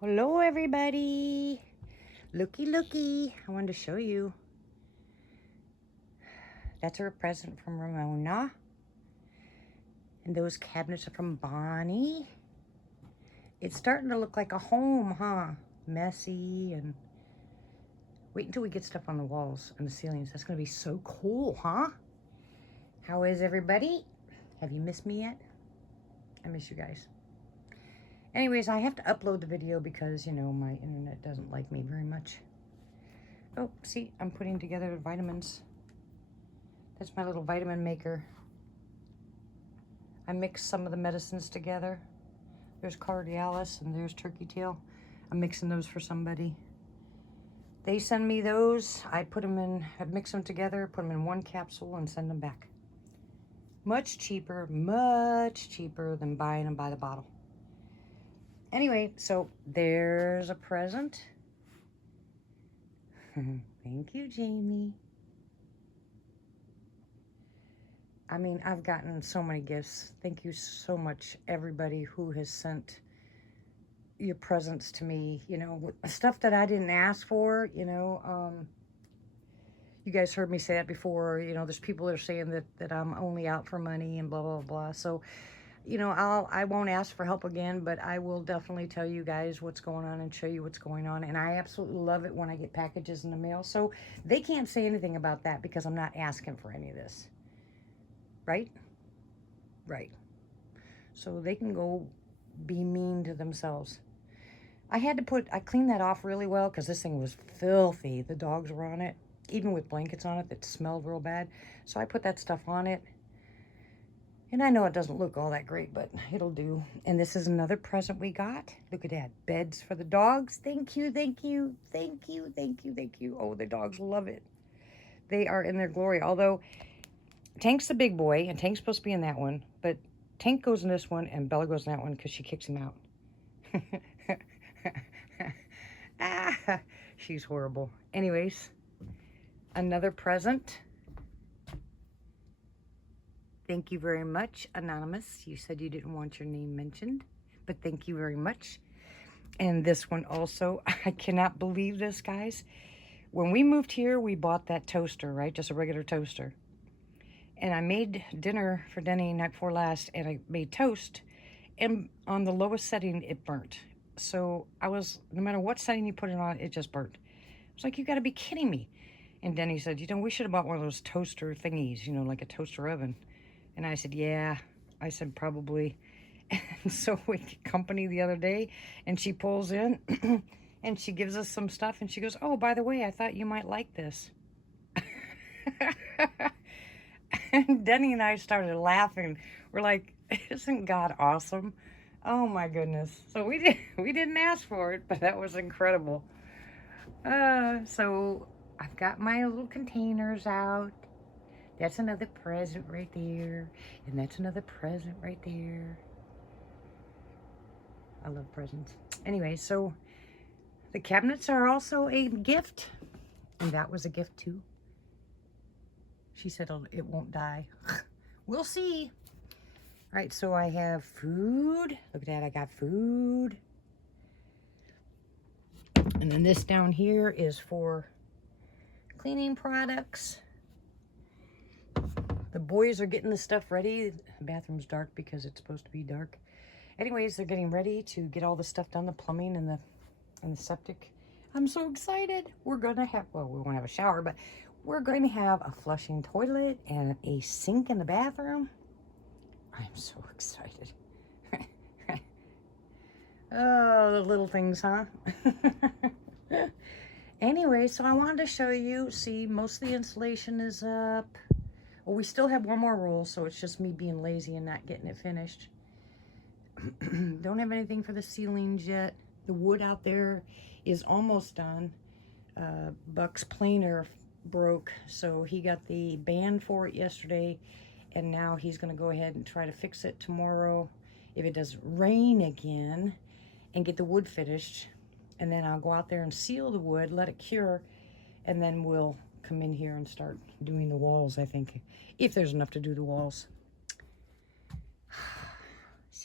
Hello everybody. Looky. I wanted to show you. That's her present from Ramona. And those cabinets are from Bonnie. It's starting to look like a home, huh? Messy and wait until we get stuff on the walls and the ceilings. That's gonna be so cool, huh? How is everybody? Have you missed me yet? I miss you guys. Anyways, I have to upload the video because, my internet doesn't like me very much. Oh, see, I'm putting together vitamins. That's my little vitamin maker. I mix some of the medicines together. There's Cardialis and there's Turkey Tail. I'm mixing those for somebody. They send me those. I put them in, I mix them together, put them in one capsule and send them back. Much cheaper than buying them by the bottle. Anyway, so there's a present. Thank you, Jamie. I mean, I've gotten so many gifts. Thank you so much, everybody who has sent your presents to me, stuff that I didn't ask for, you guys heard me say that before, there's people that are saying that I'm only out for money and blah, blah, blah. So, I won't ask for help again, but I will definitely tell you guys what's going on and show you what's going on. And I absolutely love it when I get packages in the mail. So they can't say anything about that because I'm not asking for any of this. Right? Right. So they can go be mean to themselves. I cleaned that off really well because this thing was filthy. The dogs were on it, even with blankets on it that smelled real bad. So I put that stuff on it. And I know it doesn't look all that great, but it'll do. And this is another present we got. Look at that. Beds for the dogs. Thank you. Oh, the dogs love it. They are in their glory. Although Tank's the big boy, and Tank's supposed to be in that one. But Tank goes in this one, and Bella goes in that one because she kicks him out. She's horrible. Anyways, another present. Thank you very much, Anonymous. You said you didn't want your name mentioned, but thank you very much. And this one also, I cannot believe this, guys. When we moved here, we bought that toaster, right? Just a regular toaster. And I made dinner for Denny night before last, and I made toast. And on the lowest setting, it burnt. So no matter what setting you put it on, it just burnt. I was like, you gotta be kidding me. And Denny said, we should have bought one of those toaster thingies, like a toaster oven. And I said, yeah. I said, probably. And so we get company the other day, and she pulls in, and she gives us some stuff, and she goes, oh, by the way, I thought you might like this. And Denny and I started laughing. We're like, isn't God awesome? Oh my goodness. So we didn't ask for it, but that was incredible. So I've got my little containers out. That's another present right there. And that's another present right there. I love presents. Anyway, so the cabinets are also a gift. And that was a gift too. She said it won't die. We'll see. All right, so I have food. Look at that, I got food. And then this down here is for cleaning products. The boys are getting the stuff ready. The bathroom's dark because it's supposed to be dark. Anyways, they're getting ready to get all the stuff done, the plumbing and the septic. I'm so excited. We're gonna have, well, we won't have a shower, but we're going to have a flushing toilet and a sink in the bathroom. I'm so excited. Oh, the little things, huh? Anyway, so I wanted to show you, see, most of the insulation is up. Well, we still have one more roll, so it's just me being lazy and not getting it finished. Don't have anything for the ceilings yet. The wood out there is almost done. Buck's planer broke, so he got the band for it yesterday, and now he's going to go ahead and try to fix it tomorrow if it does rain again, and get the wood finished. And then I'll go out there and seal the wood, let it cure, and then we'll come in here and start doing the walls, I think, if there's enough to do the walls.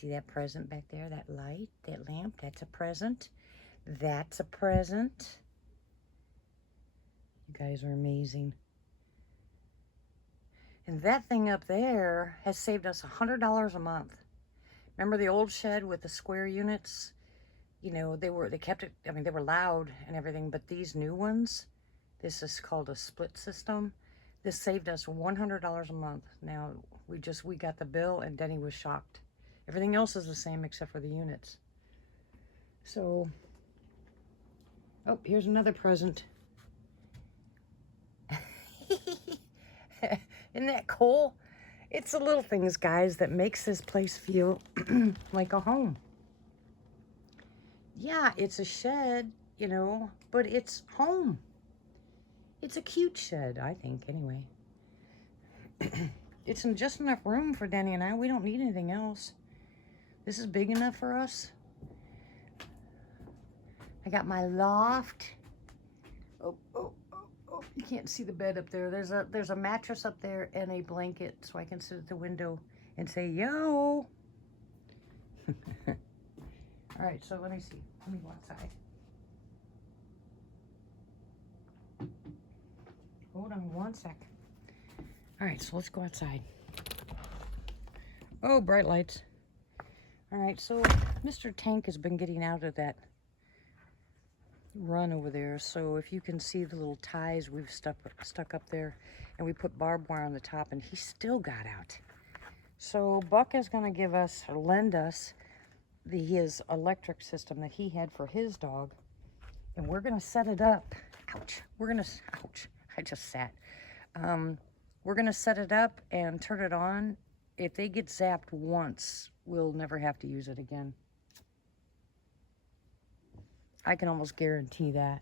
See that present back there, that light, that lamp? That's a present. That's a present. You guys are amazing. And that thing up there has saved us $100 a month. Remember the old shed with the square units? You know, they kept it, I mean, they were loud and everything, but these new ones, this is called a split system. This saved us $100 a month. Now, we got the bill and Denny was shocked. Everything else is the same except for the units. So, oh, here's another present. Isn't that cool? It's the little things, guys, that makes this place feel like a home. Yeah, it's a shed, you know, but it's home. It's a cute shed, I think, anyway. It's just enough room for Denny and I. We don't need anything else. This is big enough for us. I got my loft. Oh, you can't see the bed up there. There's a mattress up there and a blanket so I can sit at the window and say, yo. All right, so let me see. Let me go outside. Hold on one sec. All right, so let's go outside. Oh, bright lights. All right, so Mr. Tank has been getting out of that run over there. So if you can see the little ties we've stuck up there, and we put barbed wire on the top, and he still got out. So Buck is going to give us, or lend us, his electric system that he had for his dog, and we're going to set it up. Ouch. Ouch. I just sat. We're going to set it up and turn it on. If they get zapped once, we'll never have to use it again. I can almost guarantee that.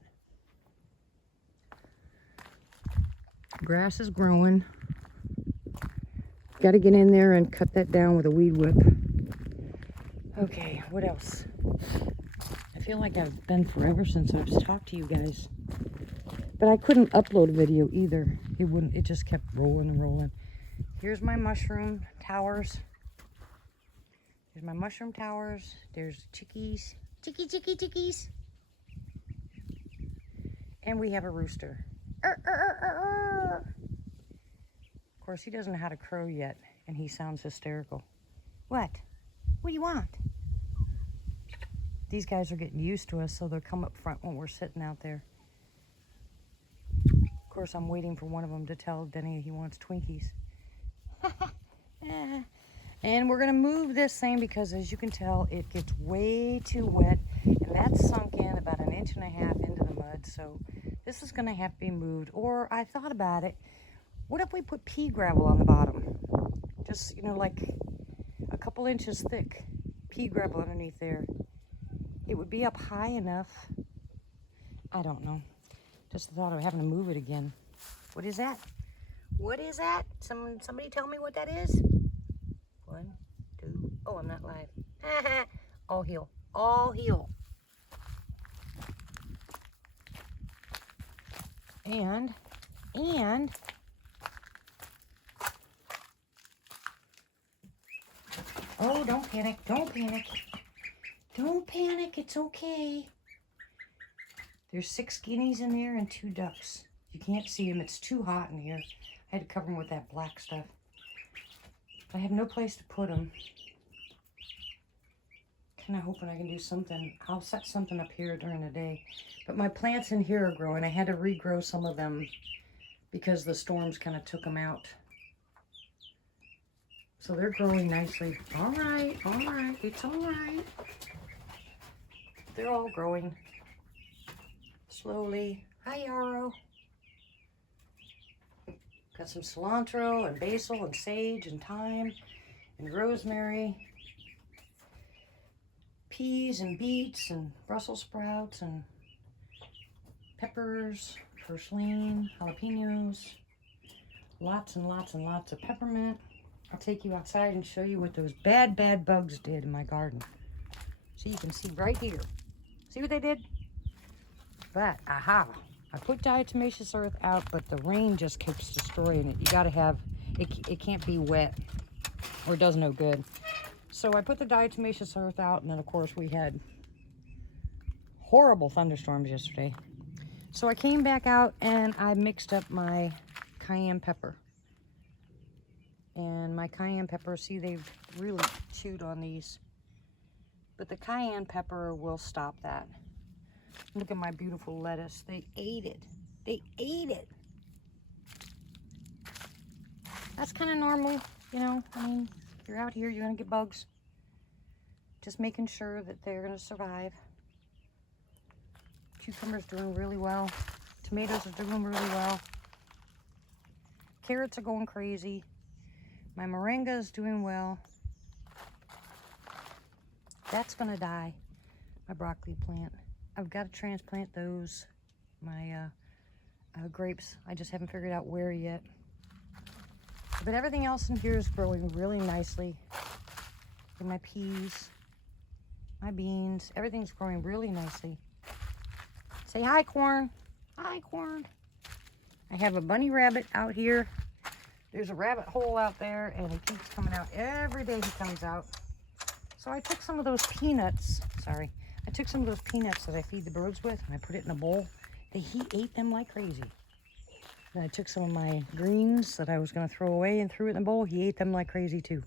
Grass is growing. Got to get in there and cut that down with a weed whip. Okay, what else? I feel like I've been forever since I've talked to you guys. But I couldn't upload a video either. It just kept rolling and rolling. Here's my mushroom towers. There's my mushroom towers. There's chickies. Chickies. And we have a rooster. Of course, he doesn't know how to crow yet, and he sounds hysterical. What? What do you want? These guys are getting used to us, so they'll come up front when we're sitting out there. Of course, I'm waiting for one of them to tell Denny he wants Twinkies. And we're going to move this thing because, as you can tell, it gets way too wet, and that's sunk in about 1.5 inches into the mud, so this is going to have to be moved. Or I thought about it, what if we put pea gravel on the bottom? Just, you know, like a couple inches thick pea gravel underneath there. It would be up high enough. I don't know. Just the thought of having to move it again. What is that? What is that? Somebody tell me what that is? 1, 2. Oh, I'm not live. All heel. All heel. And oh, don't panic. Don't panic. Don't panic. It's okay. There's 6 guineas in there and 2 ducks. You can't see them. It's too hot in here. I had to cover them with that black stuff. I have no place to put them. Kind of hoping I can do something. I'll set something up here during the day. But my plants in here are growing. I had to regrow some of them because the storms kind of took them out. So they're growing nicely. All right. It's all right. They're all growing slowly. Hi, Yarrow. Got some cilantro and basil and sage and thyme and rosemary. Peas and beets and Brussels sprouts and peppers, purslane, jalapenos. Lots and lots and lots of peppermint. I'll take you outside and show you what those bad bugs did in my garden. So you can see right here. See what they did? But, aha. I put diatomaceous earth out, but the rain just keeps destroying it. You gotta have, it can't be wet or it does no good. So I put the diatomaceous earth out, and then of course we had horrible thunderstorms yesterday. So I came back out and I mixed up my cayenne pepper. And my cayenne pepper, see, they've really chewed on these. But the cayenne pepper will stop that. Look at my beautiful lettuce. They ate it. They ate it. That's kind of normal, you know. I mean, if you're out here, you're going to get bugs. Just making sure that they're going to survive. Cucumbers doing really well. Tomatoes are doing really well. Carrots are going crazy. My moringa is doing well. That's going to die. My broccoli plant. I've got to transplant those. My grapes. I just haven't figured out where yet. But everything else in here is growing really nicely. And my peas, my beans, everything's growing really nicely. Say hi, corn. Hi, corn. I have a bunny rabbit out here. There's a rabbit hole out there, and he keeps coming out. Every day he comes out. So I took some of those peanuts. Sorry. I took some of those peanuts that I feed the birds with, and I put it in a bowl. He ate them like crazy. Then I took some of my greens that I was going to throw away and threw it in the bowl. He ate them like crazy, too.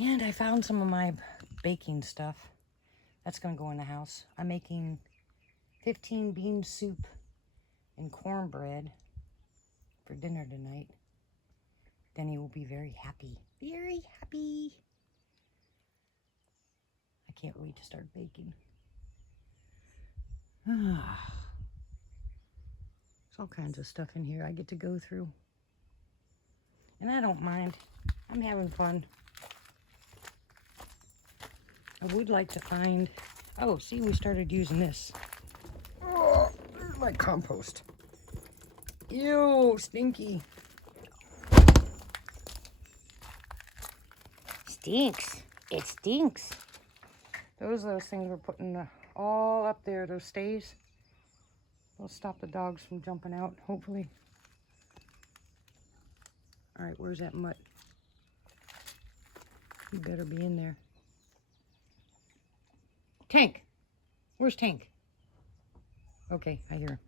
And I found some of my baking stuff. That's going to go in the house. I'm making 15 bean soup and cornbread for dinner tonight. Denny will be very happy. Very happy. I can't wait to start baking. There's all kinds of stuff in here I get to go through. And I don't mind. I'm having fun. I would like to find... Oh, see, we started using this. Oh, there's my compost. Ew, stinky. Stinks. It stinks. Those things we're putting all up there, those stays. They'll stop the dogs from jumping out, hopefully. All right, where's that mutt? You better be in there. Tank. Where's Tank? Okay, I hear him.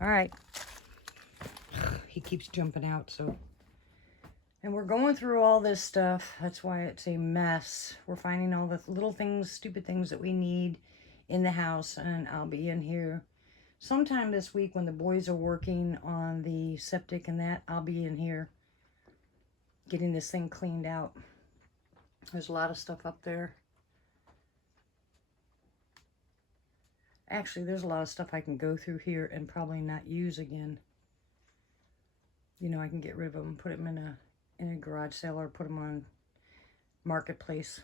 All right. He keeps jumping out, so. And we're going through all this stuff. That's why it's a mess. We're finding all the little things, stupid things that we need in the house, and I'll be in here sometime this week when the boys are working on the septic and that. I'll be in here getting this thing cleaned out. There's a lot of stuff up there. Actually, there's a lot of stuff I can go through here and probably not use again. You know, I can get rid of them, put them in a garage sale, or put them on Marketplace.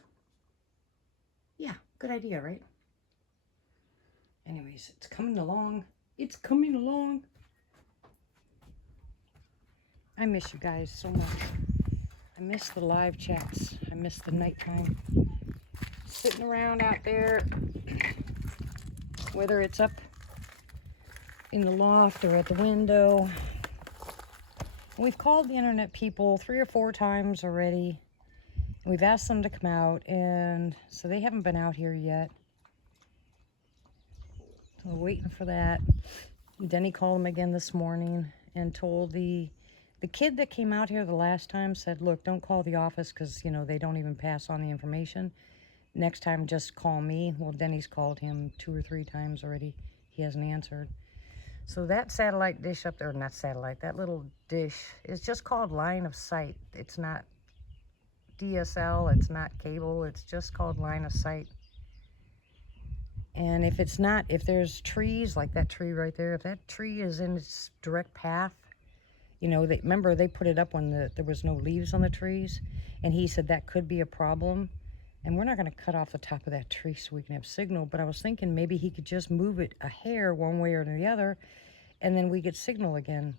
Yeah, good idea, right? Anyways, it's coming along. It's coming along. I miss you guys so much. I miss the live chats. I miss the nighttime. Sitting around out there, whether it's up in the loft or at the window. We've called the internet people 3 or 4 times already. We've asked them to come out, and so they haven't been out here yet. So we're waiting for that. Denny called him again this morning and told the kid that came out here the last time, said, look, don't call the office because, you know, they don't even pass on the information. Next time, just call me. Well, Denny's called him 2 or 3 times already. He hasn't answered. So that satellite dish up there, not satellite, that little dish is just called line of sight. It's not DSL, it's not cable, it's just called line of sight. And if it's not, if there's trees, like that tree right there, if that tree is in its direct path, you know, remember they put it up when there was no leaves on the trees, and he said that could be a problem. And we're not going to cut off the top of that tree so we can have signal, but I was thinking maybe he could just move it a hair one way or the other, and then we get signal again.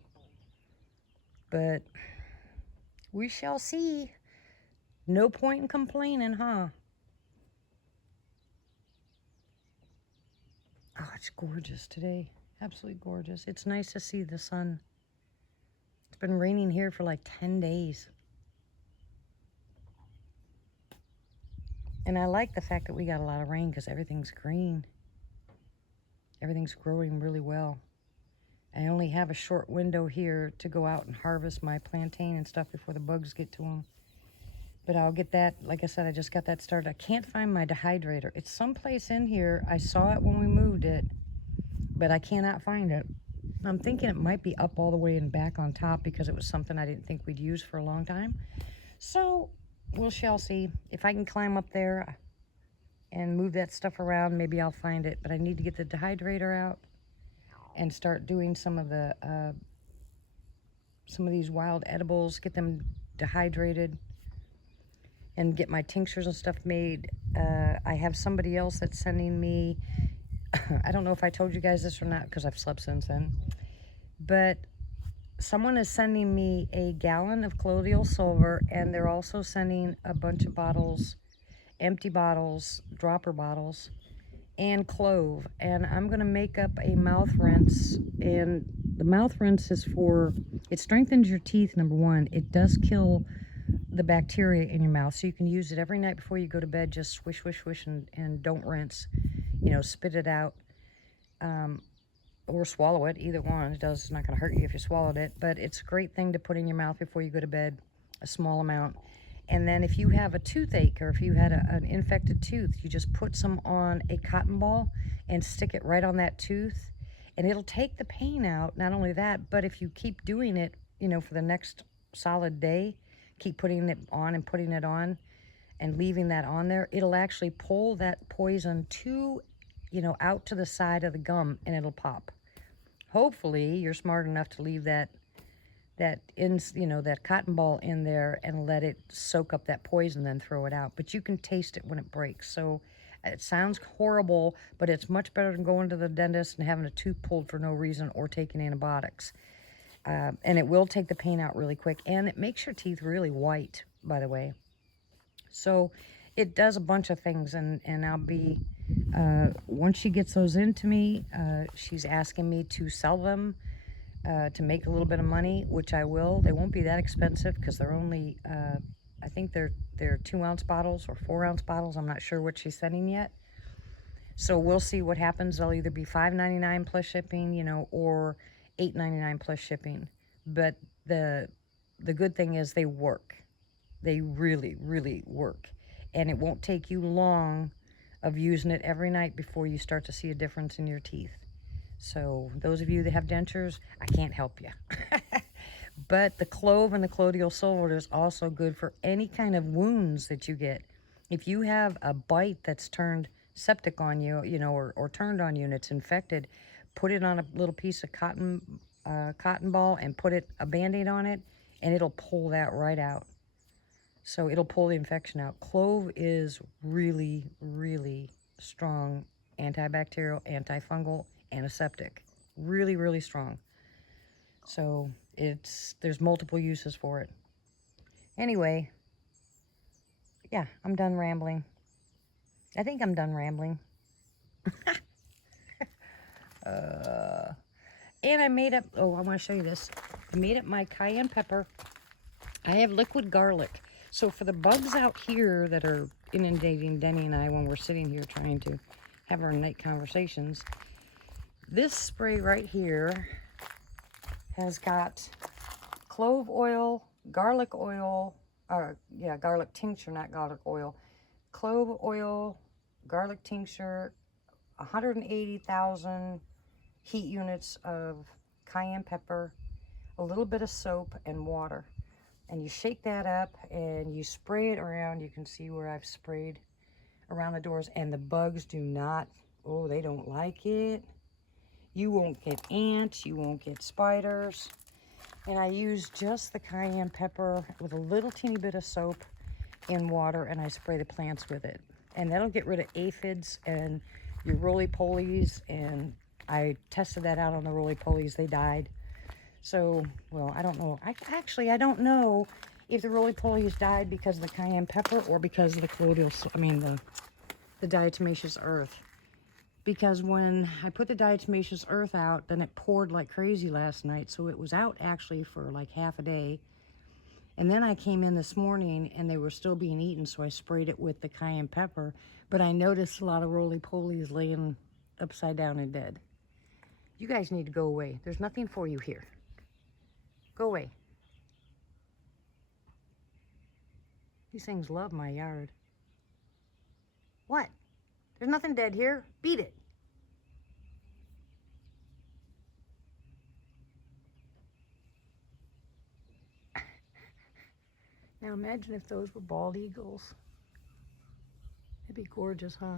But we shall see. No point in complaining, huh? Oh, it's gorgeous today. Absolutely gorgeous. It's nice to see the sun. It's been raining here for like 10 days. And I like the fact that we got a lot of rain because everything's green. Everything's growing really well. I only have a short window here to go out and harvest my plantain and stuff before the bugs get to them. But I'll get that, like I said, I just got that started. I can't find my dehydrator. It's someplace in here. I saw it when we moved it, but I cannot find it. I'm thinking it might be up all the way and back on top because it was something I didn't think we'd use for a long time. So we shall see. If I can climb up there and move that stuff around, maybe I'll find it. But I need to get the dehydrator out and start doing some of these wild edibles, get them dehydrated, and get my tinctures and stuff made. I have somebody else that's sending me, I don't know if I told you guys this or not because I've slept since then, but someone is sending me a gallon of colloidal silver, and they're also sending a bunch of bottles, empty bottles, dropper bottles, and clove. And I'm going to make up a mouth rinse, and the mouth rinse is for, it strengthens your teeth, number one. It does kill the bacteria in your mouth, so you can use it every night before you go to bed. Just swish, swish, swish, and don't rinse. You know, spit it out, or swallow it. Either one, it's not going to hurt you if you swallowed it, but it's a great thing to put in your mouth before you go to bed, a small amount. And then if you have a toothache, or if you had an infected tooth, you just put some on a cotton ball and stick it right on that tooth, and it'll take the pain out. Not only that, but if you keep doing it, you know, for the next solid day, keep putting it on and putting it on and leaving that on there, it'll actually pull that poison to, you know, out to the side of the gum, and it'll pop. Hopefully you're smart enough to leave that cotton ball in there and let it soak up that poison, then throw it out. But you can taste it when it breaks. So it sounds horrible, but it's much better than going to the dentist and having a tooth pulled for no reason or taking antibiotics. And it will take the pain out really quick, and it makes your teeth really white, by the way. So it does a bunch of things, and I'll be, once she gets those into me, she's asking me to sell them to make a little bit of money, which I will. They won't be that expensive because they're only, I think they're 2-ounce bottles or 4-ounce bottles. I'm not sure what she's sending yet. So we'll see what happens. They'll either be $5.99 plus shipping, you know, or $8.99 plus shipping. But the good thing is they work. They really, really work. And it won't take you long of using it every night before you start to see a difference in your teeth. So those of you that have dentures, I can't help you. But the clove and the colloidal silver is also good for any kind of wounds that you get. If you have a bite that's turned septic on you, you know, or turned on you and it's infected, put it on a little piece of cotton ball and put a Band-Aid on it, and it'll pull that right out. So it'll pull the infection out. Clove is really, really strong antibacterial, antifungal, antiseptic. Really, really strong. So there's multiple uses for it. Anyway, yeah, I'm done rambling. I think I'm done rambling. And I made up, I want to show you this. I made up my cayenne pepper. I have liquid garlic. So for the bugs out here that are inundating Denny and I when we're sitting here trying to have our night conversations, this spray right here has got clove oil, garlic tincture, not garlic oil, clove oil, garlic tincture, 180,000 heat units of cayenne pepper, a little bit of soap and water. And you shake that up and you spray it around. You can see where I've sprayed around the doors, and the bugs do not, they don't like it. You won't get ants, you won't get spiders. And I use just the cayenne pepper with a little teeny bit of soap in water, and I spray the plants with it. And that'll get rid of aphids and your roly-polies, and I tested that out on the roly-polies. They died. So, well, I don't know. I don't know if the roly-polies died because of the cayenne pepper or because of the the diatomaceous earth. Because when I put the diatomaceous earth out, then it poured like crazy last night. So it was out actually for like half a day. And then I came in this morning and they were still being eaten, so I sprayed it with the cayenne pepper. But I noticed a lot of roly-polies laying upside down and dead. You guys need to go away. There's nothing for you here. Go away. These things love my yard. What? There's nothing dead here. Beat it. Now imagine if those were bald eagles. It'd be gorgeous, huh?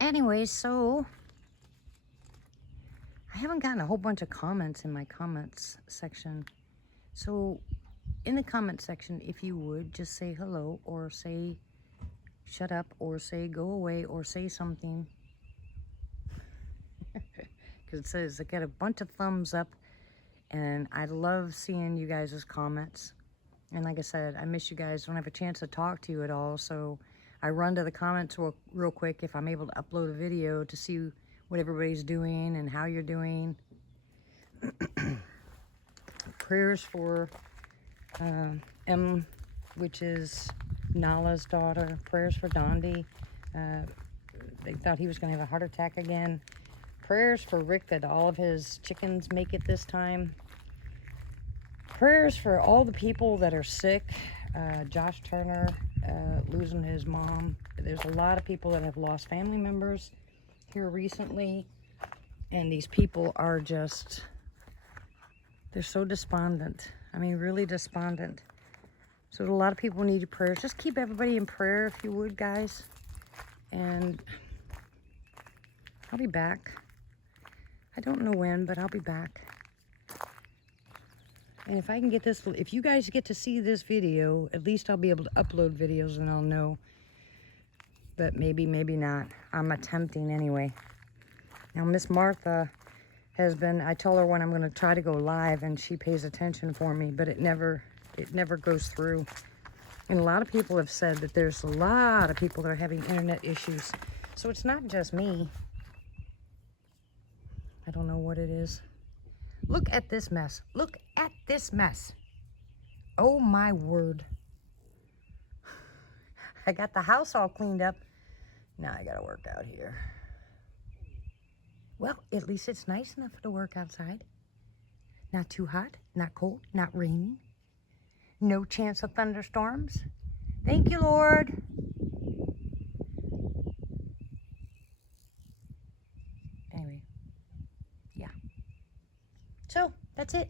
Anyways, so I haven't gotten a whole bunch of comments in my comments section. So in the comment section, if you would just say hello or say shut up or say go away or say something. Because it says I got a bunch of thumbs up and I love seeing you guys' comments. And like I said, I miss you guys. Don't have a chance to talk to you at all. So I run to the comments real quick if I'm able to upload a video to see what everybody's doing and how you're doing. Prayers for M, which is Nala's daughter. Prayers for Dondi. They thought he was going to have a heart attack again. Prayers for Rick that all of his chickens make it this time. Prayers for all the people that are sick. Josh Turner losing his mom. There's a lot of people that have lost family members here recently. And these people are just, they're so despondent. I mean, really despondent. So a lot of people need your prayers. Just keep everybody in prayer if you would, guys. And I'll be back. I don't know when, but I'll be back. And if I can get this, if you guys get to see this video, at least I'll be able to upload videos and I'll know. But maybe, maybe not. I'm attempting anyway. Now, Miss Martha has been, I told her when I'm going to try to go live and she pays attention for me, but it never goes through. And a lot of people have said that there's a lot of people that are having internet issues. So it's not just me. I don't know what it is. Look at this mess. Look at this mess. Oh my word. I got the house all cleaned up. Now I gotta work out here. Well, at least it's nice enough to work outside. Not too hot, not cold, not raining. No chance of thunderstorms. Thank you, Lord. Anyway, yeah. So, that's it.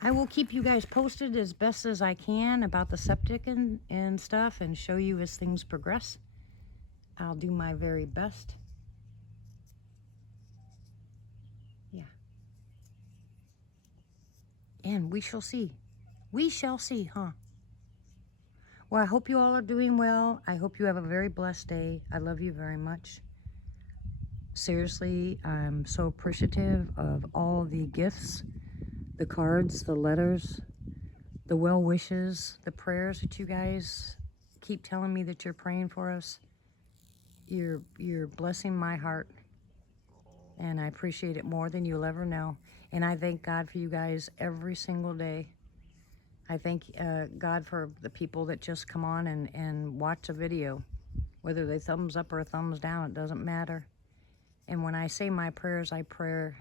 I will keep you guys posted as best as I can about the septic and stuff and show you as things progress. I'll do my very best. Yeah. And we shall see. We shall see, huh? Well, I hope you all are doing well. I hope you have a very blessed day. I love you very much. Seriously, I'm so appreciative of all the gifts, the cards, the letters, the well wishes, the prayers that you guys keep telling me that you're praying for us. You're blessing my heart, and I appreciate it more than you'll ever know. And I thank God for you guys every single day. I thank God for the people that just come on and watch a video, whether they thumbs up or a thumbs down, it doesn't matter. And when I say my prayers, I pray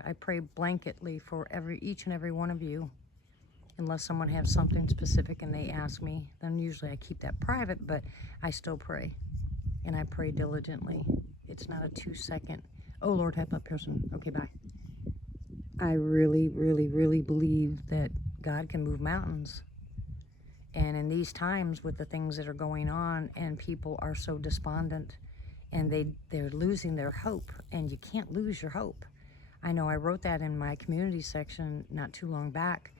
blanketly for each and every one of you, unless someone has something specific and they ask me. Then usually I keep that private, but I still pray, and I pray diligently. It's not a 2-second, oh Lord, help that person. Okay, bye. I really, really, really believe that God can move mountains. And in these times with the things that are going on and people are so despondent and they're losing their hope, and you can't lose your hope. I know I wrote that in my community section not too long back,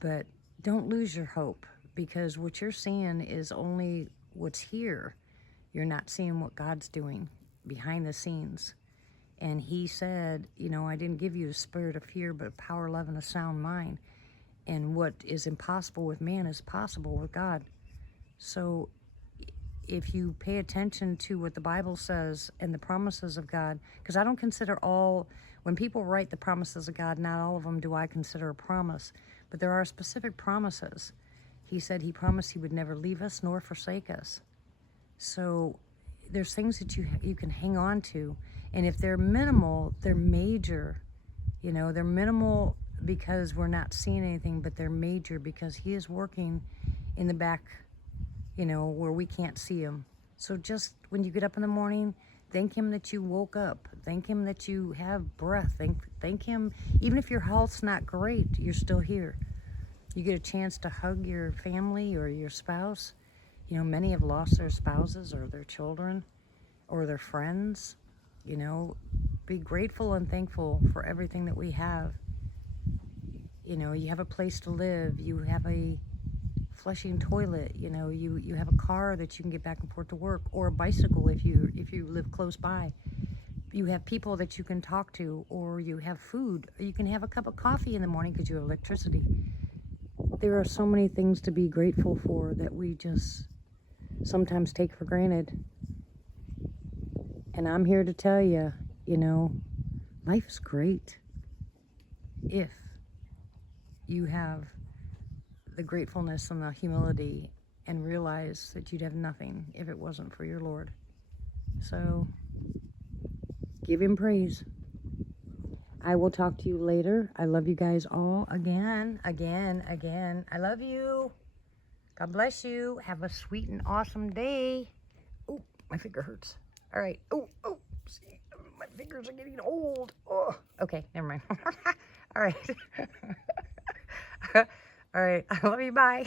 but don't lose your hope, because what you're seeing is only what's here. You're not seeing what God's doing behind the scenes. And he said, you know, I didn't give you a spirit of fear, but power, love, and a sound mind. And what is impossible with man is possible with God. So if you pay attention to what the Bible says and the promises of God, because I don't consider all, when people write the promises of God, not all of them do I consider a promise, but there are specific promises. He said he promised he would never leave us nor forsake us. So there's things that you can hang on to, and if they're minimal, they're major. You know, they're minimal because we're not seeing anything, but they're major because he is working in the back, you know, where we can't see him. So just when you get up in the morning, thank him that you woke up. Thank him that you have breath. Thank him, even if your health's not great, you're still here. You get a chance to hug your family or your spouse. You know, many have lost their spouses or their children or their friends. You know, be grateful and thankful for everything that we have. You know, you have a place to live. You have a flushing toilet. You know, you have a car that you can get back and forth to work, or a bicycle if you live close by. You have people that you can talk to, or you have food. Or you can have a cup of coffee in the morning because you have electricity. There are so many things to be grateful for that we just sometimes take for granted. And I'm here to tell you, you know, life's great if you have the gratefulness and the humility and realize that you'd have nothing if it wasn't for your Lord. So give him praise. I will talk to you later. I love you guys all again. I love you. God bless you. Have a sweet and awesome day. Oh, my finger hurts. All right. Oh, see, my fingers are getting old. Oh, okay, never mind. All right. All right, I love you. Bye.